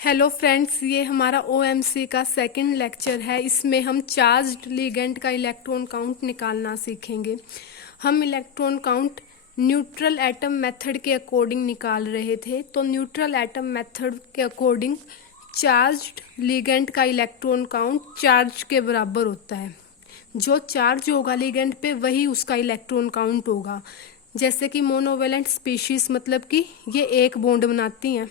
Hello friends, ये हमारा OMC का सेकंड लेक्चर है। इसमें हम चार्ज्ड लिगेंड का इलेक्ट्रॉन काउंट निकालना सीखेंगे। हम electron count neutral atom method के अकॉर्डिंग निकाल रहे थे। तो न्यूट्रल एटम मेथड के अकॉर्डिंग चार्ज्ड लिगेंड का इलेक्ट्रॉन काउंट चार्ज के बराबर होता है। जो चार्ज होगा लिगेंड पे वही उसका इलेक्ट्रॉन काउंट होगा। जैसे कि मोनोवेलेंट स्पीशीज मतलब कि ये एक बॉन्ड बनाती हैं,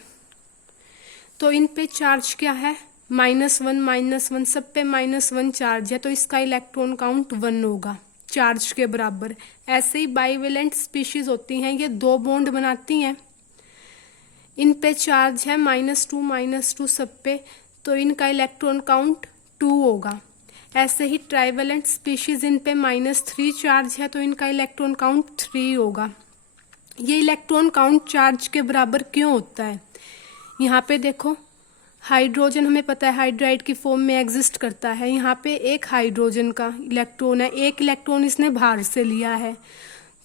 तो इन पे चार्ज क्या है, -1 सब पे -1 चार्ज है, तो इसका इलेक्ट्रॉन काउंट 1 होगा चार्ज के बराबर। ऐसे ही बाइवेलेंट स्पीशीज होती हैं, ये 2 बॉन्ड बनाती हैं, इन पे चार्ज है -2 सब पे, तो इनका इलेक्ट्रॉन काउंट 2 होगा। ऐसे ही ट्राइवेलेंट स्पीशीज, इन पे -3 चार्ज है, तो इनका इलेक्ट्रॉन काउंट 3 होगा। ये इलेक्ट्रॉन काउंट चार्ज के बराबर क्यों होता है? यहाँ पे देखो, हाइड्रोजन हमें पता है हाइड्राइड की फॉर्म में एग्जिस्ट करता है। यहाँ पे एक हाइड्रोजन का इलेक्ट्रॉन है, एक इलेक्ट्रॉन इसने बाहर से लिया है,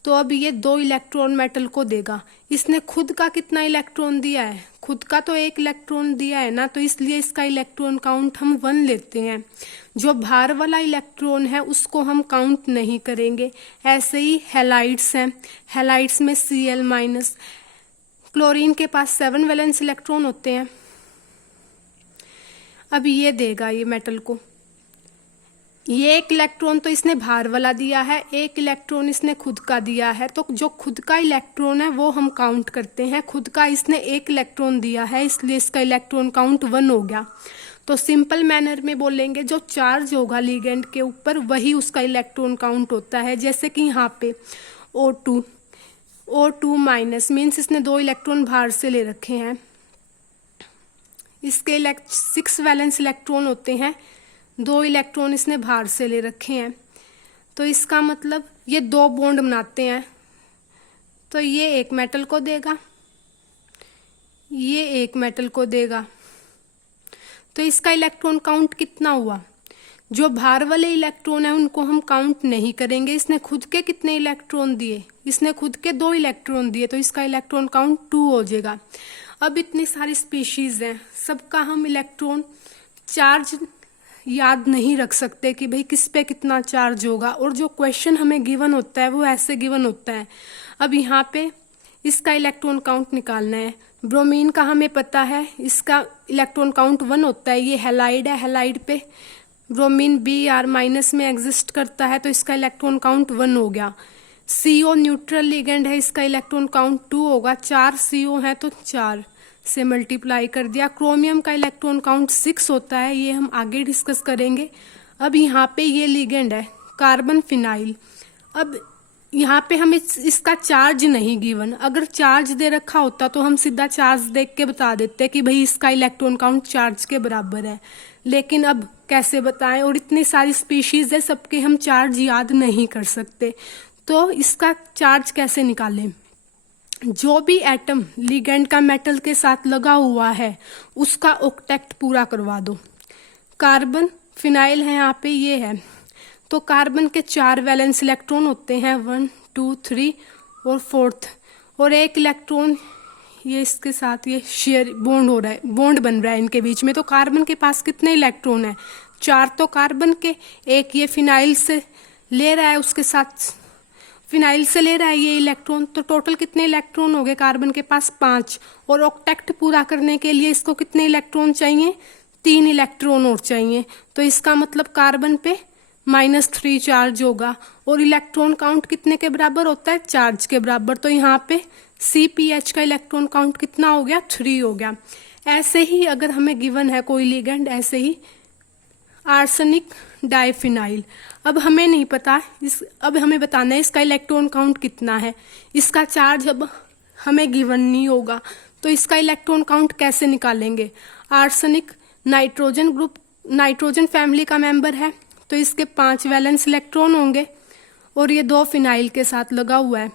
तो अब ये 2 इलेक्ट्रॉन मेटल को देगा। इसने खुद का कितना इलेक्ट्रॉन दिया है? खुद का तो 1 इलेक्ट्रॉन दिया है ना, तो इसलिए इसका इलेक्ट्रॉन काउंट हम 1 लेते हैं। जो बाहर वाला इलेक्ट्रॉन है उसको हम काउंट नहीं करेंगे। ऐसे ही हैलाइड्स हैं, हैलाइड्स में Cl-। क्लोरीन के पास 7 वैलेंस इलेक्ट्रॉन होते हैं। अब ये देगा ये मेटल को, ये 1 इलेक्ट्रॉन तो इसने बाहर वाला दिया है, 1 इलेक्ट्रॉन इसने खुद का दिया है, तो जो खुद का इलेक्ट्रॉन है वो हम काउंट करते हैं। खुद का इसने 1 इलेक्ट्रॉन दिया है, इसलिए इसका इलेक्ट्रॉन काउंट 1 हो गया। तो सिंपल मैनर में बोलेंगे, जो चार्ज होगा लिगेंड के ऊपर वही उसका इलेक्ट्रॉन काउंट होता है। जैसे कि यहाँ पे O2 माइनस मीन्स इसने 2 इलेक्ट्रॉन बाहर से ले रखे हैं, इसके 6 वैलेंस इलेक्ट्रॉन होते हैं, 2 इलेक्ट्रॉन इसने बाहर से ले रखे हैं, तो इसका मतलब ये 2 बॉन्ड बनाते हैं, तो ये 1 मेटल को देगा, ये 1 मेटल को देगा। तो इसका इलेक्ट्रॉन काउंट कितना हुआ? जो बाहर वाले इलेक्ट्रॉन है उनको हम काउंट नहीं करेंगे। इसने खुद के कितने इलेक्ट्रॉन दिए? इसने खुद के 2 इलेक्ट्रॉन दिए, तो इसका इलेक्ट्रॉन काउंट 2 हो जाएगा। अब इतनी सारी स्पीशीज हैं, सबका हम इलेक्ट्रॉन चार्ज याद नहीं रख सकते कि भाई किस पे कितना चार्ज होगा, और जो क्वेश्चन हमें गिवन होता है वो ऐसे गिवन होता है। अब यहाँ पे इसका इलेक्ट्रॉन काउंट निकालना है। ब्रोमीन का हमें पता है इसका इलेक्ट्रॉन काउंट 1 होता है, ये हैलाइड है, हैलाइड पे ब्रोमीन Br- में एग्जिस्ट करता है, तो इसका इलेक्ट्रॉन काउंट 1 हो गया। CO न्यूट्रल लिगेंड है, इसका इलेक्ट्रॉन काउंट 2 होगा। 4 CO है तो 4 से मल्टीप्लाई कर दिया। क्रोमियम का इलेक्ट्रॉन काउंट 6 होता है, ये हम आगे डिस्कस करेंगे। अब यहाँ पे ये लिगेंड है कार्बन फिनाइल। अब यहाँ पे हमें इसका चार्ज नहीं गिवन, अगर चार्ज दे रखा होता तो हम सीधा चार्ज देख के बता देते कि भाई इसका इलेक्ट्रॉन काउंट चार्ज के बराबर है, लेकिन अब कैसे बताएं, और इतनी सारी स्पीशीज है, सबके हम चार्ज याद नहीं कर सकते, तो इसका चार्ज कैसे निकालें? जो भी एटम लिगेंड का मेटल के साथ लगा हुआ है उसका ऑक्टेट पूरा करवा दो। कार्बन फिनाइल है यहाँ पे, ये है, तो कार्बन के 4 वैलेंस इलेक्ट्रॉन होते हैं, 1 2 3 और 4th, और 1 इलेक्ट्रॉन ये इसके साथ ये शेयर बॉन्ड हो रहा है, बॉन्ड बन रहा है इनके बीच में। तो कार्बन के पास कितने इलेक्ट्रॉन है? 4 तो कार्बन के, 1 ये फिनाइल से ले रहा है, उसके साथ फिनाइल से ले रहा है ये इलेक्ट्रॉन, तो टोटल कितने इलेक्ट्रॉन हो गए कार्बन के पास? 5। और ऑक्टेट पूरा करने के लिए इसको कितने इलेक्ट्रॉन चाहिए? 3 इलेक्ट्रॉन और चाहिए, तो इसका मतलब कार्बन पे -3 चार्ज होगा, और इलेक्ट्रॉन काउंट कितने के बराबर होता है? चार्ज के बराबर। तो यहाँ पे CpH का इलेक्ट्रॉन काउंट कितना हो गया? 3 हो गया। ऐसे ही अगर हमें गिवन है कोई लिगेंड, ऐसे ही आर्सेनिक डाइफिनाइल, अब हमें नहीं पता अब हमें बताना है इसका इलेक्ट्रॉन काउंट कितना है। इसका चार्ज अब हमें गिवन नहीं होगा, तो इसका इलेक्ट्रॉन काउंट कैसे निकालेंगे? Arsenic nitrogen group, nitrogen family का मेंबर है, तो इसके 5 वैलेंस इलेक्ट्रॉन होंगे, और ये 2 फिनाइल के साथ लगा हुआ है,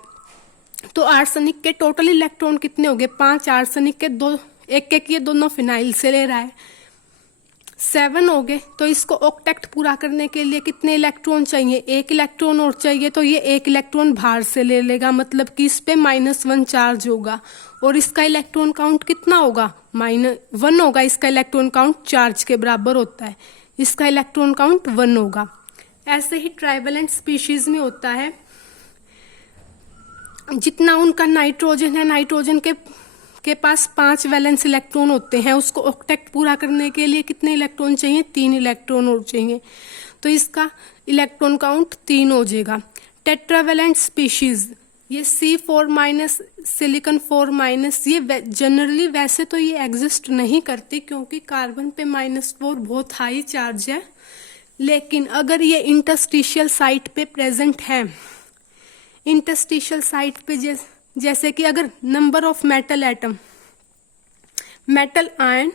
तो आर्सेनिक के टोटल इलेक्ट्रॉन कितने हो गए? 5 आर्सेनिक के, 2 1 ये दोनों फिनाइल से ले रहा है। 7 हो गए। तो इसको ऑक्टेट पूरा करने के लिए कितने इलेक्ट्रॉन चाहिए? एक इलेक्ट्रॉन और चाहिए, तो ये एक इलेक्ट्रॉन बाहर से ले लेगा, मतलब कि इस पे -1 चार्ज होगा। और इसका इलेक्ट्रॉन काउंट कितना होगा? -1 होगा। इसका इलेक्ट्रॉन काउंट चार्ज के बराबर होता है, इसका इलेक्ट्रॉन काउंट 1 होगा। ऐसे ही ट्राइवेलेंट स्पीशीज में होता है, जितना उनका नाइट्रोजन है, नाइट्रोजन के पास 5 वैलेंस इलेक्ट्रॉन होते हैं, उसको ऑक्टेट पूरा करने के लिए कितने इलेक्ट्रॉन चाहिए? 3 इलेक्ट्रॉन और चाहिए, तो इसका इलेक्ट्रॉन काउंट 3 हो जाएगा। टेट्रावेलेंट स्पीशीज, ये C4-, सिलिकॉन 4-, ये जनरली वैसे तो ये एग्जिस्ट नहीं करती, क्योंकि कार्बन पे -4 बहुत हाई चार्ज है। लेकिन अगर ये इंटरस्टिशियल साइट पे प्रेजेंट है, इंटरस्टिशियल साइट पे जैसे कि अगर number of metal atom, metal ion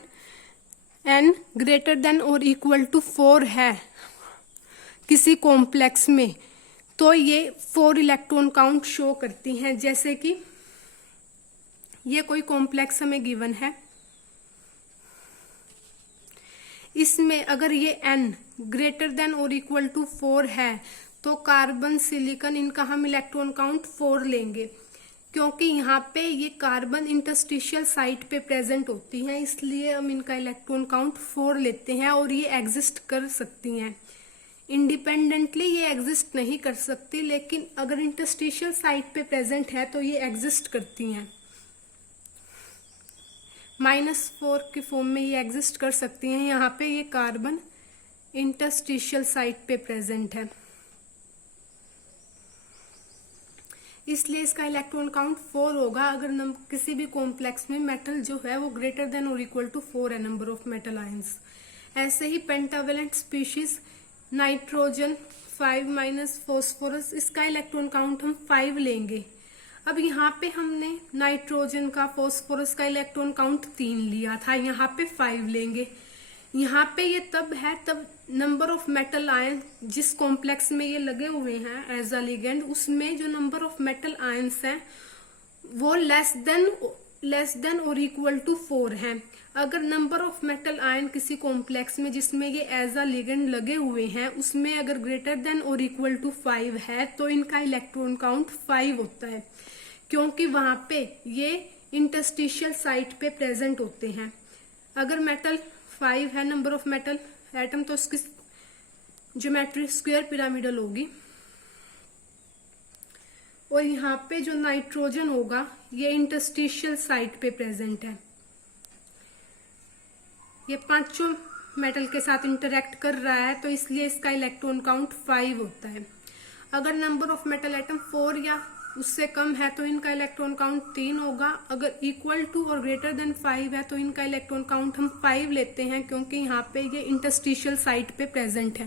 n greater than और इक्वल टू 4 है किसी कॉम्प्लेक्स में, तो ये 4 इलेक्ट्रॉन काउंट शो करती हैं। जैसे कि ये कोई कॉम्प्लेक्स हमें गिवन है, इसमें अगर ये n ग्रेटर देन और इक्वल टू 4 है, तो कार्बन, सिलिकॉन, इनका हम इलेक्ट्रॉन काउंट 4 लेंगे, क्योंकि यहाँ पे ये कार्बन इंटरस्टिशियल साइट पे प्रेजेंट होती हैं, इसलिए हम इनका इलेक्ट्रॉन काउंट 4 लेते हैं। और ये एग्जिस्ट कर सकती हैं, इंडिपेंडेंटली ये एग्जिस्ट नहीं कर सकती, लेकिन अगर इंटरस्टिशियल साइट पे प्रेजेंट है तो ये एग्जिस्ट करती हैं। -4 के फॉर्म में ये एग्जिस्ट कर सकती हैं। यहाँ पे ये कार्बन इंटरस्टिशियल साइट पे प्रेजेंट है, इसलिए इसका इलेक्ट्रॉन काउंट 4 होगा अगर किसी भी कॉम्प्लेक्स में मेटल जो है वो ग्रेटर देन और इक्वल टू 4 है, नंबर ऑफ मेटल आयंस। ऐसे ही पेंटावेलेंट स्पीशीज, नाइट्रोजन 5- फॉस्फोरस, इसका इलेक्ट्रॉन काउंट हम 5 लेंगे। अब यहाँ पे हमने नाइट्रोजन का, फॉस्फोरस का इलेक्ट्रॉन काउंट 3 लिया था, यहाँ पे 5 लेंगे। यहाँ पे ये तब है तब नंबर ऑफ मेटल आयन जिस कॉम्प्लेक्स में ये लगे हुए हैं एज अ लिगेंड, उसमें जो नंबर ऑफ मेटल आयंस हैं वो लेस देन और इक्वल टू 4 हैं। अगर नंबर ऑफ मेटल आयन किसी कॉम्प्लेक्स में जिसमें ये एज अ लिगेंड लगे हुए हैं उसमें अगर ग्रेटर देन और इक्वल टू 5 है, तो इनका इलेक्ट्रॉन काउंट 5 होता है, क्योंकि वहां पे ये इंटरस्टिशियल साइट पे प्रेजेंट होते हैं। अगर मेटल 5 है नंबर ऑफ मेटल एटम, तो उसकी ज्योमेट्री स्क्वायर पिरामिडल होगी। और यहाँ पे जो नाइट्रोजन होगा ये इंटरस्टिशियल साइट पे प्रेजेंट है, ये 5 मेटल के साथ इंटरेक्ट कर रहा है, तो इसलिए इसका इलेक्ट्रॉन काउंट 5 होता है। अगर नंबर ऑफ मेटल एटम 4 या उससे कम है तो इनका इलेक्ट्रॉन काउंट 3 होगा। अगर इक्वल टू और ग्रेटर देन 5 है तो इनका इलेक्ट्रॉन काउंट हम 5 लेते हैं, क्योंकि यहाँ पे ये इंटरस्टिशियल साइट पे प्रेजेंट है।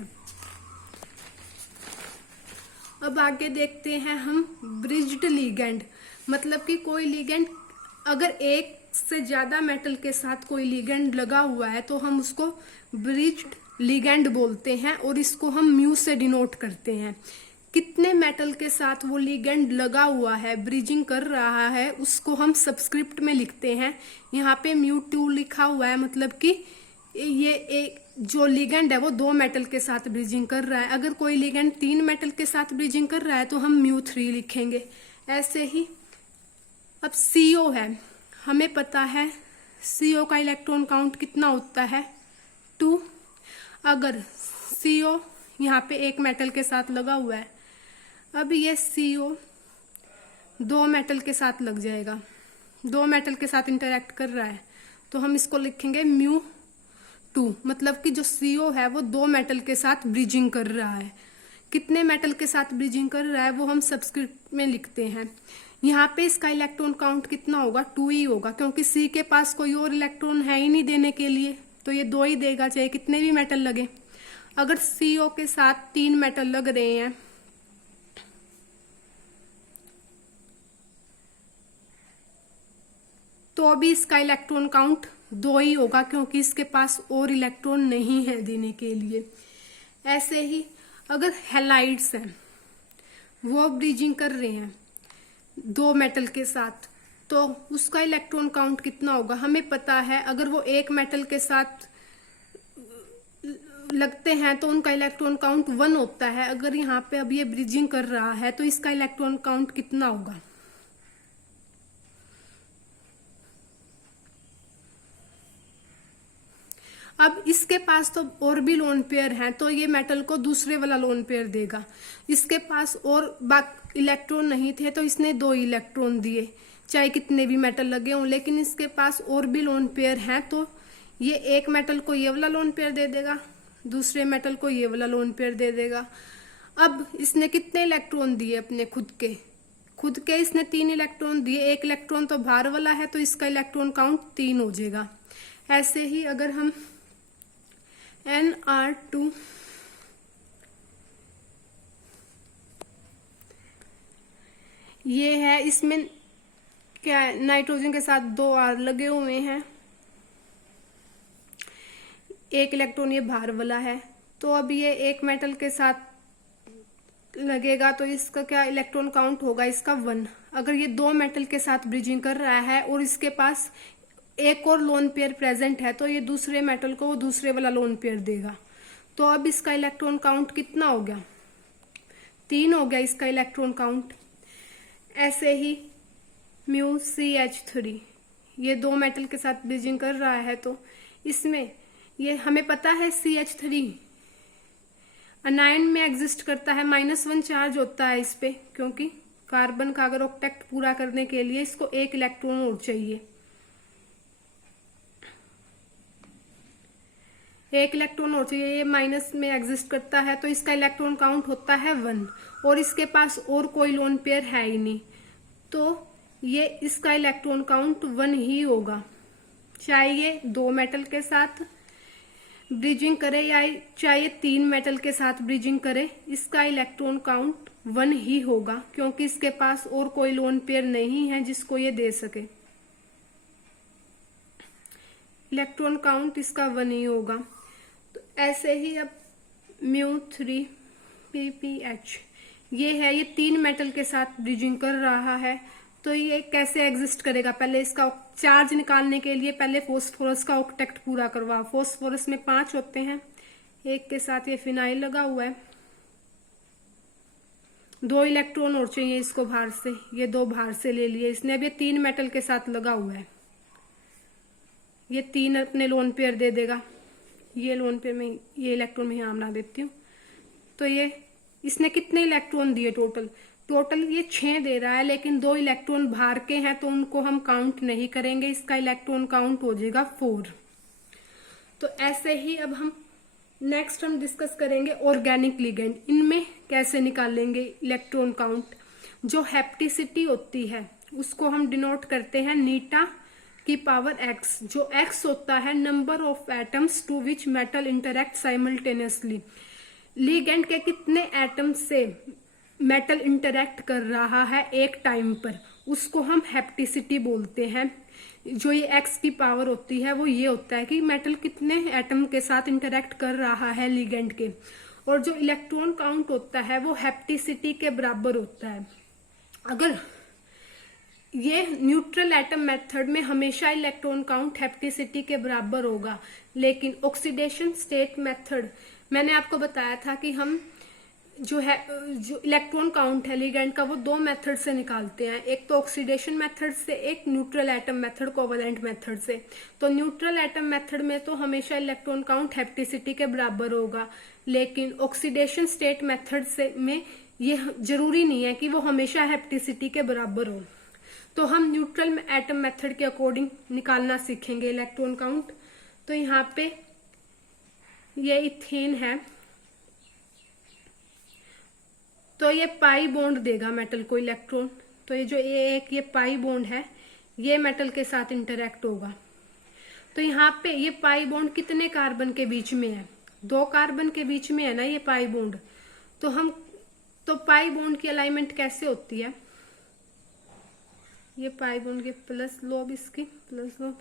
अब आगे देखते हैं हम ब्रिज्ड लिगेंड, मतलब कि कोई लिगेंड अगर एक से ज्यादा मेटल के साथ कोई लिगेंड लगा हुआ है तो हम उसको ब्रिज्ड लिगेंड बोलते हैं, और इसको हम म्यू से डिनोट करते हैं। कितने मेटल के साथ वो लिगेंड लगा हुआ है, ब्रिजिंग कर रहा है, उसको हम सबस्क्रिप्ट में लिखते हैं। यहाँ पे μ2 लिखा हुआ है, मतलब कि ये एक जो लिगेंड है वो 2 मेटल के साथ ब्रिजिंग कर रहा है। अगर कोई लिगेंड 3 मेटल के साथ ब्रिजिंग कर रहा है तो हम μ3 लिखेंगे। ऐसे ही अब CO है, हमें पता है CO का इलेक्ट्रॉन काउंट कितना होता है? 2। अगर CO यहाँ पे एक मेटल के साथ लगा हुआ है, अब ये CO 2 मेटल के साथ लग जाएगा, 2 मेटल के साथ इंटरेक्ट कर रहा है, तो हम इसको लिखेंगे μ2, मतलब कि जो CO है वो 2 मेटल के साथ ब्रिजिंग कर रहा है। कितने मेटल के साथ ब्रिजिंग कर रहा है वो हम सबस्क्रिप्ट में लिखते हैं। यहाँ पे इसका इलेक्ट्रॉन काउंट कितना होगा? 2 ही होगा, क्योंकि C के पास कोई और इलेक्ट्रॉन है ही नहीं देने के लिए, तो ये 2 ही देगा चाहे कितने भी मेटल लगे। अगर CO के साथ 3 मेटल लग रहे हैं तो अभी इसका इलेक्ट्रॉन काउंट 2 ही होगा, क्योंकि इसके पास और इलेक्ट्रॉन नहीं है देने के लिए। ऐसे ही अगर हैलाइड्स हैं वो ब्रिजिंग कर रहे हैं 2 मेटल के साथ, तो उसका इलेक्ट्रॉन काउंट कितना होगा? हमें पता है अगर वो एक मेटल के साथ लगते हैं तो उनका इलेक्ट्रॉन काउंट 1 होता है। अगर यहाँ पे अब ये ब्रिजिंग कर रहा है तो इसका इलेक्ट्रॉन काउंट कितना होगा? अब इसके पास तो और भी लोन पेयर हैं तो ये मेटल को दूसरे वाला लोन पेयर देगा। इसके पास और इलेक्ट्रॉन नहीं थे तो इसने 2 इलेक्ट्रॉन दिए, चाहे कितने भी मेटल लगे हों। लेकिन इसके पास और भी लोन पेयर हैं तो ये एक मेटल को ये वाला लोन पेयर दे देगा, दूसरे मेटल को ये वाला लोन पेयर दे देगा। अब इसने कितने इलेक्ट्रॉन दिए अपने खुद के इसने 3 इलेक्ट्रॉन दिए। 1 इलेक्ट्रॉन तो बाहर वाला है तो इसका इलेक्ट्रॉन काउंट 3 हो जाएगा। ऐसे ही अगर हम Nr2 ये है, इसमें क्या है, नाइट्रोजन के साथ 2 R लगे हुए हैं, 1 इलेक्ट्रॉन ये बाहर वाला है। तो अब ये एक मेटल के साथ लगेगा तो इसका क्या इलेक्ट्रॉन काउंट होगा? इसका 1। अगर ये 2 मेटल के साथ ब्रिजिंग कर रहा है और इसके पास एक और लोन पेयर प्रेजेंट है तो ये दूसरे मेटल को वो दूसरे वाला लोन पेयर देगा। तो अब इसका इलेक्ट्रॉन काउंट कितना हो गया? 3 हो गया इसका इलेक्ट्रॉन काउंट। ऐसे ही μCH3 ये 2 मेटल के साथ ब्रिजिंग कर रहा है तो इसमें ये हमें पता है CH3 अनायन में एग्जिस्ट करता है, -1 चार्ज होता है इस पे, क्योंकि कार्बन का अगर ऑक्टेट पूरा करने के लिए इसको 1 इलेक्ट्रॉन और चाहिए। 1 इलेक्ट्रॉन और चाहिए, ये माइनस में एग्जिस्ट करता है तो इसका इलेक्ट्रॉन काउंट होता है 1 और इसके पास और कोई लोन पेयर है ही नहीं तो ये इसका इलेक्ट्रॉन काउंट 1 ही होगा। चाहे ये 2 मेटल के साथ ब्रिजिंग करे या चाहे 3 मेटल के साथ ब्रिजिंग करे, इसका इलेक्ट्रॉन काउंट 1 ही होगा क्योंकि इसके पास और कोई लोन पेयर नहीं है जिसको ये दे सके। इलेक्ट्रॉन काउंट इसका 1 ही होगा। तो ऐसे ही अब μ3ppH ये है, ये 3 मेटल के साथ ब्रिजिंग कर रहा है तो ये कैसे एग्जिस्ट करेगा? पहले इसका चार्ज निकालने के लिए पहले फोस्फोरस का ऑक्टेट पूरा करवा। फोस्फोरस में 5 होते हैं, एक के साथ ये फिनाइल लगा हुआ है, 2 इलेक्ट्रॉन और चाहिए इसको बाहर से, ये 2 बाहर से ले लिए इसने। अब ये 3 मेटल के साथ लगा हुआ है, ये 3 अपने लोन पेयर दे देगा। ये लोन पेयर में ये इलेक्ट्रॉन में यहाँ बना देती हूँ। तो ये इसने कितने इलेक्ट्रॉन दिए टोटल ये 6 दे रहा है, लेकिन 2 इलेक्ट्रॉन बाहर के हैं तो उनको हम काउंट नहीं करेंगे, इसका इलेक्ट्रॉन काउंट हो जाएगा 4। तो ऐसे ही अब हम नेक्स्ट हम डिस्कस करेंगे ऑर्गेनिक लिगेंड, इनमें कैसे निकालेंगे इलेक्ट्रॉन काउंट। जो हेप्टिसिटी होती है उसको हम डिनोट करते हैं नीटा की पावर x, जो x होता है number of atoms to which metal interact simultaneously. Ligand के कितने एटम से मेटल इंटरेक्ट कर रहा है एक टाइम पर, उसको हम हेप्टिसिटी बोलते हैं। जो ये x की पावर होती है वो ये होता है कि मेटल कितने एटम के साथ इंटरेक्ट कर रहा है लिगेंड के, और जो इलेक्ट्रॉन काउंट होता है वो हेप्टिसिटी के बराबर होता है। अगर ये न्यूट्रल एटम मेथड में हमेशा इलेक्ट्रॉन काउंट हेप्टिसिटी के बराबर होगा, लेकिन ऑक्सीडेशन स्टेट मेथड मैंने आपको बताया था कि हम जो इलेक्ट्रॉन काउंट है लिगेंड का वो 2 मेथड से निकालते हैं, एक तो ऑक्सीडेशन मेथड से, एक neutral atom method covalent method से। तो न्यूट्रल एटम मेथड में तो हमेशा इलेक्ट्रॉन काउंट हेप्टिसिटी के बराबर होगा, लेकिन ऑक्सीडेशन स्टेट मेथड से में ये जरूरी नहीं है कि वो हमेशा हेप्टिसिटी के बराबर हो। तो हम न्यूट्रल एटम मेथड के अकॉर्डिंग निकालना सीखेंगे इलेक्ट्रॉन काउंट। तो यहाँ पे ये इथेन है तो ये पाई बॉन्ड देगा मेटल को इलेक्ट्रॉन। तो ये जो ये पाई बॉन्ड है ये मेटल के साथ इंटरेक्ट होगा। तो यहाँ पे ये पाई बॉन्ड कितने कार्बन के बीच में है? 2 कार्बन के बीच में है ना ये पाई बॉन्ड। तो पाई बॉन्ड की अलाइनमेंट कैसे होती है? ये पाई बॉन्ड के प्लस लोब, इसकी प्लस लोब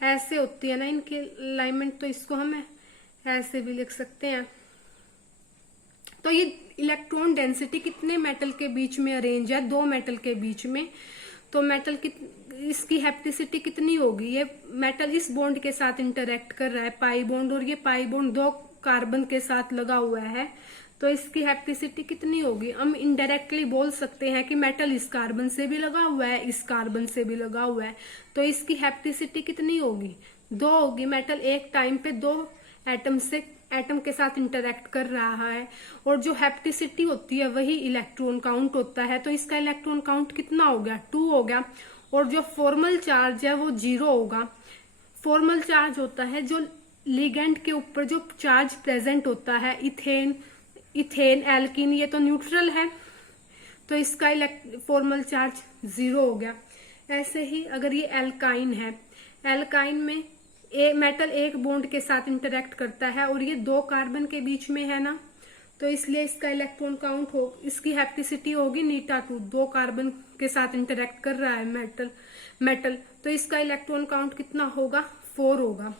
ऐसे होती है ना इनकी अलाइनमेंट, तो इसको हम ऐसे भी लिख सकते हैं। तो ये इलेक्ट्रॉन डेंसिटी कितने मेटल के बीच में अरेंज है? 2 मेटल के बीच में। तो मेटल की इसकी हेप्टिसिटी कितनी होगी? ये मेटल इस बॉन्ड के साथ इंटरेक्ट कर रहा है, पाई बॉन्ड, और ये पाई बॉन्ड दो कार्बन के साथ लगा हुआ है, तो इसकी हेप्टिसिटी कितनी होगी? हम इनडायरेक्टली बोल सकते हैं कि मेटल इस कार्बन से भी लगा हुआ है, इस कार्बन से भी लगा हुआ है, तो इसकी हेप्टिसिटी कितनी होगी? 2 होगी। मेटल एक टाइम पे 2 एटम के साथ इंटरेक्ट कर रहा है, और जो हेप्टिसिटी होती है वही इलेक्ट्रॉन काउंट होता है, तो इसका इलेक्ट्रॉन काउंट कितना हो गया? 2 हो गया। और जो फॉर्मल चार्ज है वो 0 होगा। फॉर्मल चार्ज होता है जो लिगेंड के ऊपर जो चार्ज प्रेजेंट होता है, इथेन, एल्कीन, ये तो न्यूट्रल है, तो इसका फॉर्मल चार्ज 0 हो गया। ऐसे ही अगर ये एल्काइन है, एल्काइन में मेटल एक बॉन्ड के साथ इंटरेक्ट करता है और ये 2 कार्बन के बीच में है ना, तो इसलिए इसका इलेक्ट्रॉन काउंट इसकी हेप्टिसिटी होगी नीटा 2। 2 कार्बन के साथ इंटरेक्ट कर रहा है मेटल, तो इसका इलेक्ट्रॉन काउंट कितना होगा? 4 होगा।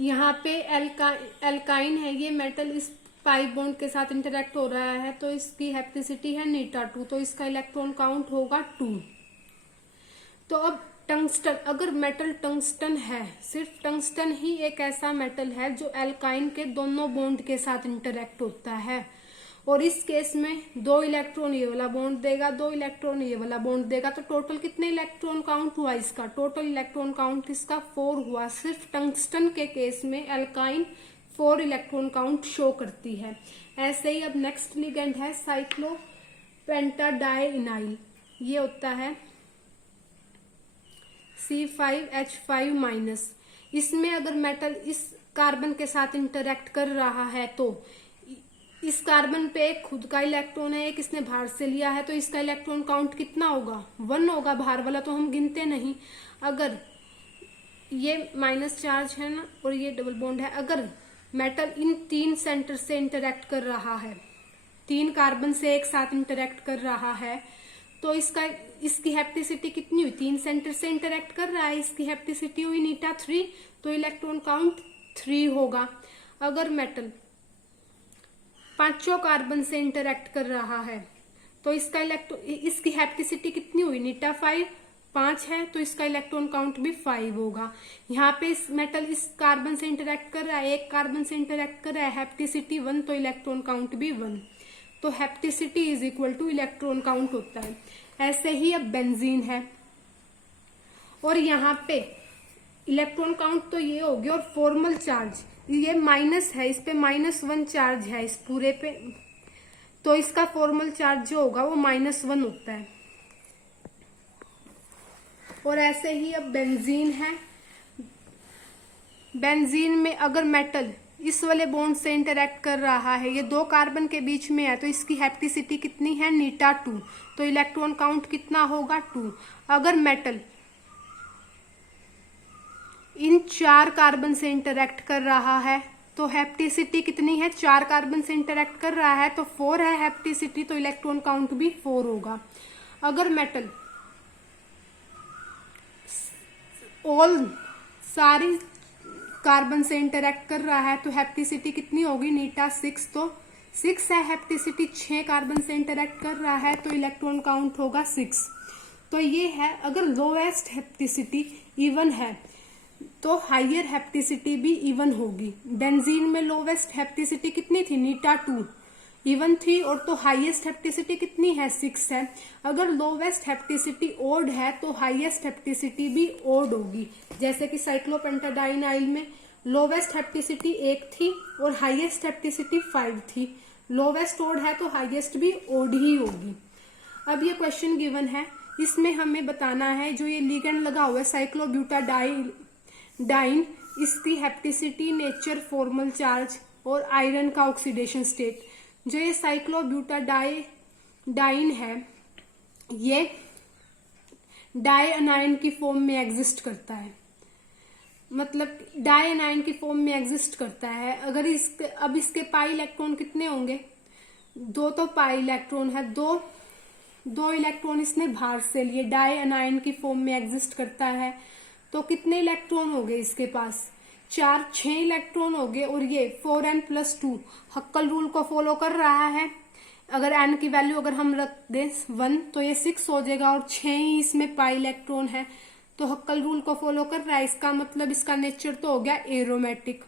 यहाँ पे एल्काइन है, ये मेटल इस पाई बॉन्ड के साथ इंटरेक्ट हो रहा है, तो इसकी हेप्टिसिटी है नीटा 2, तो इसका इलेक्ट्रॉन काउंट होगा 2। तो अब टंगस्टन, अगर मेटल टंगस्टन है, सिर्फ टंगस्टन ही एक ऐसा मेटल है जो एल्काइन के दोनों बॉन्ड के साथ इंटरेक्ट होता है, और इस केस में 2 इलेक्ट्रॉन ये वाला बॉन्ड देगा, 2 इलेक्ट्रॉन ये वाला बॉन्ड देगा, तो टोटल कितने इलेक्ट्रॉन काउंट हुआ इसका? टोटल इलेक्ट्रॉन काउंट इसका 4 हुआ। सिर्फ टंगस्टन के केस में एल्काइन 4 इलेक्ट्रॉन काउंट शो करती है। ऐसे ही अब नेक्स्ट लिगेंड है साइक्लोपेंटाडाइइनाइल, ये होता है C5H5-। इसमें अगर मेटल इस कार्बन के साथ इंटरेक्ट कर रहा है तो इस कार्बन पे एक खुद का इलेक्ट्रॉन है, एक इसने बाहर से लिया है, तो इसका इलेक्ट्रॉन काउंट कितना होगा? 1 होगा। बाहर वाला तो हम गिनते नहीं। अगर ये माइनस चार्ज है ना और ये डबल बॉन्ड है, अगर मेटल इन 3 सेंटर से इंटरेक्ट कर रहा है, 3 कार्बन से एक साथ इंटरेक्ट कर रहा है, तो इसकी हेप्टिसिटी कितनी हुई? 3 सेंटर से इंटरेक्ट कर रहा है, इसकी हेप्टिसिटी हुई नीटा 3, तो इलेक्ट्रॉन काउंट 3 होगा। अगर मेटल 5 कार्बन से इंटरेक्ट कर रहा है तो इसकी हेप्टिसिटी कितनी हुई? नीटा 5 है, तो इसका इलेक्ट्रॉन काउंट भी 5 होगा। यहाँ पे इस मेटल इस कार्बन से इंटरेक्ट कर रहा है, एक कार्बन से इंटरेक्ट कर रहा है, हेप्टिसिटी 1, तो इलेक्ट्रॉन काउंट भी 1, तो hapticity is equal to electron count होता है। ऐसे ही अब बेंजीन है, और यहाँ पे इलेक्ट्रॉन काउंट तो ये हो गया, और फॉर्मल चार्ज ये माइनस है, इस पे -1 चार्ज है इस पूरे पे, तो इसका फॉर्मल चार्ज जो होगा वो -1 होता है। और ऐसे ही अब बेंजीन है, बेंजीन में अगर मेटल इस वाले बॉन्ड से इंटरेक्ट कर रहा है, ये 2 कार्बन के बीच में है, तो इसकी हेप्टिसिटी कितनी है? नीटा 2, तो इलेक्ट्रॉन काउंट कितना होगा? 2। अगर मेटल इन 4 कार्बन से इंटरेक्ट कर रहा है तो हेप्टिसिटी कितनी है? 4 कार्बन से इंटरेक्ट कर रहा है तो 4 है हेप्टिसिटी, तो इलेक्ट्रॉन काउंट भी 4 होगा। अगर मेटल सारी कार्बन से इंटरेक्ट कर रहा है तो हेप्टिसिटी कितनी होगी? नीटा 6, तो 6 है हेप्टिसिटी, 6 कार्बन से इंटरेक्ट कर रहा है तो इलेक्ट्रॉन काउंट होगा 6। तो ये है, अगर लोएस्ट हेप्टिसिटी इवन है तो हाइयर हेप्टिसिटी भी इवन होगी। बेंजीन में लोवेस्ट हेप्टिसिटी कितनी थी? नीटा 2 इवन थी, और तो हाईएस्ट हेप्टिसिटी कितनी है? 6 है। अगर लोवेस्ट हेप्टिसिटी ओड है तो हाईएस्ट हेप्टिसिटी भी ओड होगी, जैसे कि साइक्लोपेंटाडाइनाइल में लोवेस्ट हेप्टिसिटी 1 थी और हाईएस्ट हेप्टिसिटी 5 थी। लोवेस्ट ओड है तो हाईएस्ट भी ओड ही होगी। अब ये क्वेश्चन गिवन है, इसमें हमें बताना है जो ये लिगेंड लगा हुआ है साइक्लोब्यूटाडाइन, इसकी हेप्टिसिटी, नेचर, फॉर्मल चार्ज और आयरन का ऑक्सीडेशन स्टेट। जो ये साइक्लोब्यूटाडाइन है ये डाई अनायन की फॉर्म में एग्जिस्ट करता है, मतलब डाई अनायन की फॉर्म में एग्जिस्ट करता है। अगर अब इसके पाई इलेक्ट्रॉन कितने होंगे? 2 तो पाई इलेक्ट्रॉन है, 2 इलेक्ट्रॉन इसने बाहर से लिए, डाई अनायन की फॉर्म में एग्जिस्ट करता है, तो कितने इलेक्ट्रॉन हो गए इसके पास? 6 इलेक्ट्रॉन हो गए। और ये 4n + 2 हक्कल रूल को फॉलो कर रहा है। अगर n की वैल्यू अगर हम रख दें 1 तो ये 6 हो जाएगा और 6 ही इसमें पाई इलेक्ट्रॉन है, तो हक्कल रूल को फॉलो कर रहा है। इसका मतलब इसका नेचर तो हो गया एरोमेटिक।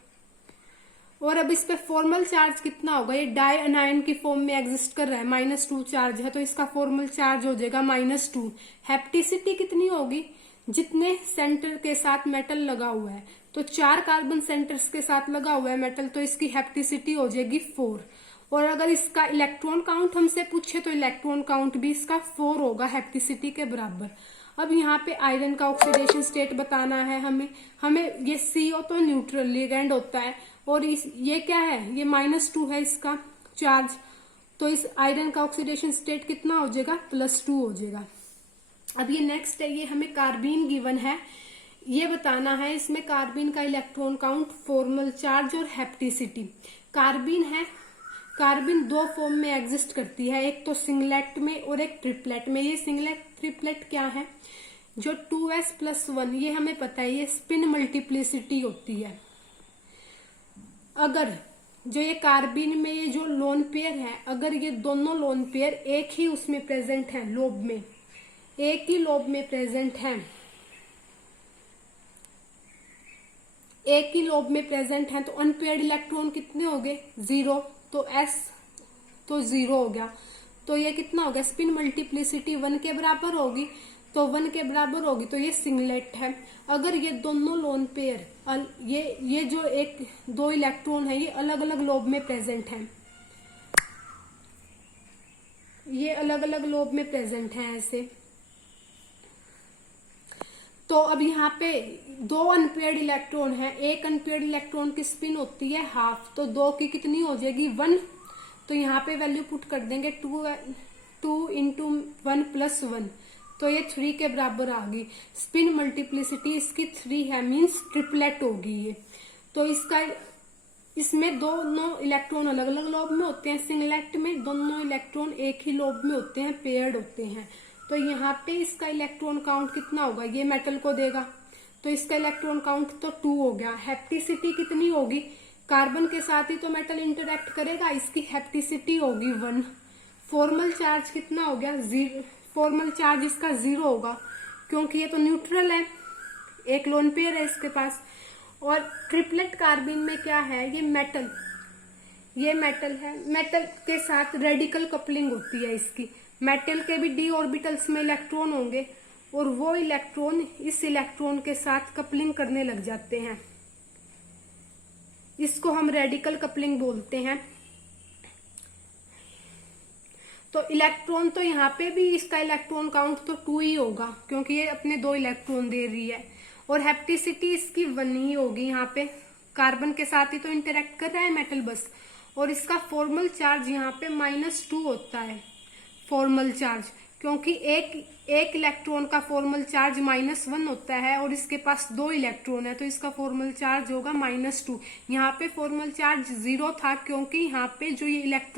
और अब इस पे फॉर्मल चार्ज कितना होगा, ये डाई अनायन की फॉर्म में एग्जिस्ट कर रहा है, -2 चार्ज है, तो इसका फॉर्मल चार्ज हो जाएगा -2। हेप्टिसिटी कितनी होगी, जितने सेंटर के साथ मेटल लगा हुआ है, तो 4 कार्बन सेंटर्स के साथ लगा हुआ है मेटल, तो इसकी हेप्टिसिटी हो जाएगी 4। और अगर इसका इलेक्ट्रॉन काउंट हमसे पूछे तो इलेक्ट्रॉन काउंट भी इसका 4 होगा हेप्टिसिटी के बराबर। अब यहाँ पे आयरन का ऑक्सीडेशन स्टेट बताना है हमें ये CO तो न्यूट्रल लिगेंड होता है, और ये क्या है, ये -2 है इसका चार्ज, तो इस आयरन का ऑक्सीडेशन स्टेट कितना हो जाएगा, +2 हो जाएगा। अब ये नेक्स्ट है, ये हमें कार्बीन गिवन है, ये बताना है इसमें कार्बीन का इलेक्ट्रॉन काउंट, फॉर्मल चार्ज और हेप्टिसिटी। कार्बीन है, कार्बन 2 फॉर्म में एग्जिस्ट करती है, एक तो सिंगलेट में और एक ट्रिपलेट में। ये सिंगलेट ट्रिपलेट क्या है, जो 2s+1 ये हमें पता है, ये स्पिन मल्टीप्लिसिटी होती है। अगर जो ये कार्बीन में ये जो लोन पेयर है, अगर ये दोनों लोन पेयर एक ही उसमें प्रेजेंट है, लोब में एक ही लोब में प्रेजेंट है, एक ही लोब में प्रेजेंट है, तो अनपेयर्ड इलेक्ट्रॉन कितने हो गए, 0, तो s तो 0 हो गया। तो ये कितना हो गया, स्पिन मल्टीप्लिसिटी 1 के बराबर होगी, तो 1 के बराबर होगी, तो ये सिंगलेट है। अगर ये दोनों लोन पेयर ये जो एक 2 इलेक्ट्रॉन है, ये अलग अलग लोब में प्रेजेंट है, ये अलग अलग लोब में प्रेजेंट है ऐसे। तो अब यहाँ पे 2 अनपेयर्ड इलेक्ट्रॉन है, एक अनपेयर्ड इलेक्ट्रॉन की स्पिन होती है हाफ, तो 2 की कितनी हो जाएगी, 1। तो यहाँ पे वैल्यू पुट कर देंगे, 2 × 1 + 1, तो ये 3 के बराबर आ गई। स्पिन मल्टीप्लिसिटी इसकी 3 है, मीन्स ट्रिपलेट होगी ये। तो इसमें दोनों इलेक्ट्रॉन अलग अलग लोब में होते हैं, सिंगलेट में दोनों इलेक्ट्रॉन एक ही लोब में होते हैं, पेयर्ड होते हैं। तो यहाँ पे इसका इलेक्ट्रॉन काउंट कितना होगा, ये मेटल को देगा, तो इसका इलेक्ट्रॉन काउंट तो 2 हो गया। हेप्टिसिटी कितनी होगी, कार्बन के साथ ही तो मेटल इंटरेक्ट करेगा, इसकी हेप्टिसिटी होगी 1। फॉर्मल चार्ज कितना हो गया, 0। फॉर्मल चार्ज इसका 0 होगा, क्योंकि ये तो न्यूट्रल है, एक लोन पेयर है इसके पास। और ट्रिपलेट कार्बिन में क्या है, ये मेटल है, मेटल के साथ रेडिकल कपलिंग होती है इसकी। मेटल के भी d ऑर्बिटल्स में इलेक्ट्रॉन होंगे, और वो इलेक्ट्रॉन इस इलेक्ट्रॉन के साथ कपलिंग करने लग जाते हैं, इसको हम रेडिकल कपलिंग बोलते हैं। तो इलेक्ट्रॉन तो यहाँ पे भी इसका इलेक्ट्रॉन काउंट तो 2 ही होगा, क्योंकि ये अपने 2 इलेक्ट्रॉन दे रही है, और हेप्टिसिटी इसकी 1 ही होगी। यहाँ पे कार्बन के साथ ही तो इंटरेक्ट कर रहा है मेटल बस, और इसका फॉर्मल चार्ज यहाँ पे -2 होता है, फॉर्मल चार्ज, क्योंकि एक इलेक्ट्रॉन का फॉर्मल चार्ज -1 होता है, और इसके पास 2 इलेक्ट्रॉन है, तो इसका फॉर्मल चार्ज होगा -2। यहाँ पे फॉर्मल चार्ज 0 था, क्योंकि यहाँ पे जो ये इलेक्ट्रॉन